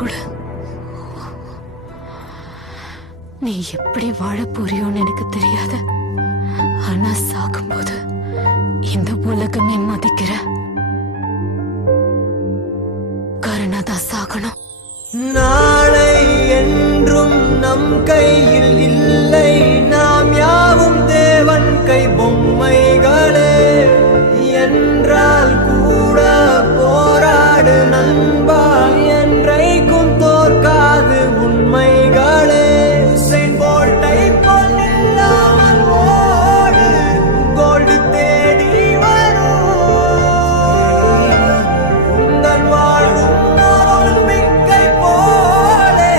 கொடு. நீ எப்படி வாழ போறியோன்னு எனக்கு தெரியாது. ஆனா சாகும்போது இந்த உலகமே மதிக்கிற கருணாதான் சாகணும். நாளை என்றும் நம் கையில் இல்லை, நாம் யாவும் தேவன் கை பொம்மைகளே. என்றால் கூட போராடு நண்பா, என்றைக்கும் தோற்காது உண்மைகளே. போல்ட்டை போல் இல்லாமல் ஓடு, கோல்டு தேடி வரும். உந்தன் வாழ்வும் ஒலிம்பிக்கை போலே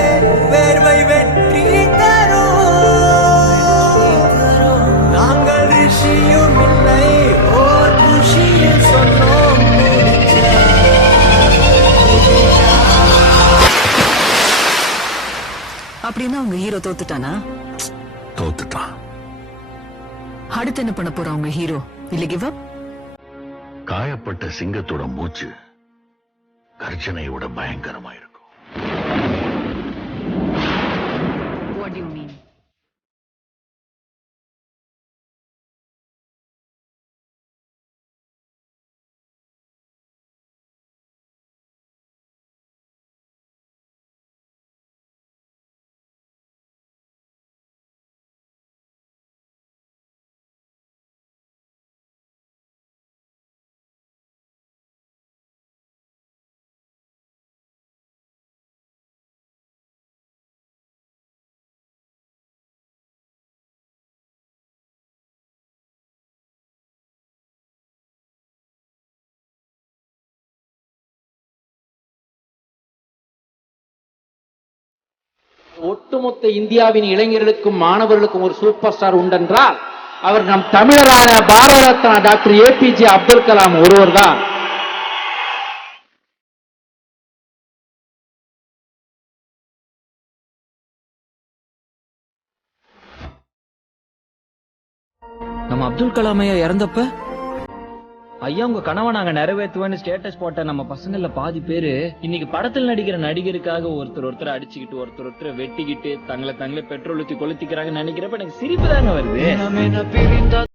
வேர்வை வெற்றி தரும். நாங்கள் ரிஷியும் இல்லை, ஓர் குஷியில் சொன்னோம் அப்படின்னா உங்க ஹீரோ தோத்துட்டானா? தோத்துட்டான். அடுத்து என்ன பண்ண போறான் உங்க ஹீரோ? இல்ல கிவ் அப்? காயப்பட்ட சிங்கத்தோட மூச்சு கர்ஜனையோட பயங்கரமா இருக்கும். What do you mean? ஒட்டுமொத்த இந்தியாவின் இளைஞர்களுக்கும் மாணவர்களுக்கும் ஒரு சூப்பர் ஸ்டார் உண்டென்றால் அவர் நம் தமிழரான பாரத ரத்னா டாக்டர் APJ அப்துல் கலாம் ஒருவர் தான். நம்ம அப்துல் கலாம் ஐயா இறந்தப்ப ஐயா உங்க கனவை நாங்க நிறைவேற்றுவேன்னு ஸ்டேட்டஸ் போட்ட நம்ம பசங்கள்ல பாதி பேரு இன்னைக்கு படத்தில் நடிக்கிற நடிகருக்காக ஒருத்தர் அடிச்சுக்கிட்டு ஒருத்தர் வெட்டிக்கிட்டு தங்களை பெட்ரோல் ஊத்தி கொளுத்திக்கிறாங்கன்னு நினைக்கிறப்ப எனக்கு சிரிப்பு தாங்க வருது.